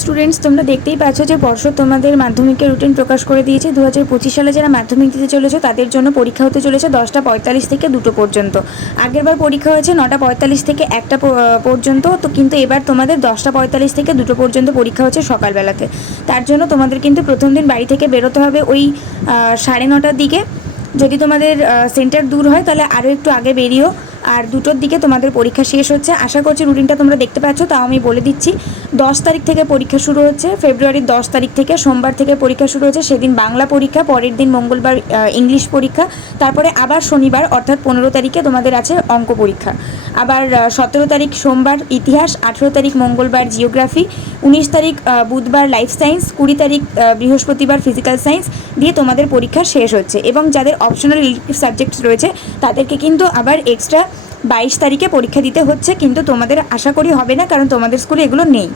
Students তোমরা দেখতেই পাচ্ছ যে পর্ষদ তোমাদের মাধ্যমিকের রুটিন প্রকাশ করে দিয়েছে। দু হাজার পঁচিশ সালে যারা মাধ্যমিক দিতে চলেছে, তাদের জন্য পরীক্ষা হতে চলেছে দশটা পঁয়তাল্লিশ থেকে দুটো পর্যন্ত। আগেরবার পরীক্ষা হয়েছে নটা পঁয়তাল্লিশ থেকে একটা পর্যন্ত, তো কিন্তু এবার তোমাদের দশটা পঁয়তাল্লিশ থেকে দুটো পর্যন্ত পরীক্ষা হচ্ছে সকালবেলাতে। তার জন্য তোমাদের কিন্তু প্রথম দিন বাড়ি থেকে বেরোতে হবে ওই সাড়ে নটার দিকে। যদি তোমাদের সেন্টার দূর হয়, তাহলে আরও একটু আগে বেরিও আর দুটোর দিকে তোমাদের পরীক্ষা শেষ হচ্ছে। আশা করছি রুটিনটা তোমরা দেখতে পাচ্ছ, তাও আমি বলে দিচ্ছি। দশ তারিখ থেকে পরীক্ষা শুরু হচ্ছে, ফেব্রুয়ারির দশ তারিখ থেকে সোমবার থেকে পরীক্ষা শুরু হচ্ছে, সেদিন বাংলা পরীক্ষা, পরের দিন মঙ্গলবার ইংলিশ পরীক্ষা, তারপরে আবার শনিবার, অর্থাৎ পনেরো তারিখে তোমাদের আছে অঙ্ক পরীক্ষা। আবার সতেরো তারিখ সোমবার ইতিহাস, আঠেরো তারিখ মঙ্গলবার জিওগ্রাফি উনিশ তারিখ বুধবার লাইফ সায়েন্স কুড়ি তারিখ বৃহস্পতিবার ফিজিক্যাল সায়েন্স দিয়ে তোমাদের পরীক্ষা শেষ হচ্ছে। এবং যাদের অপশনাল সাবজেক্টস রয়েছে, তাদেরকে কিন্তু আবার এক্সট্রা বাইশ তারিখে পরীক্ষা দিতে হচ্ছে, কিন্তু তোমাদের আশা করি হবে না, কারণ তোমাদের স্কুলে এগুলো নেই।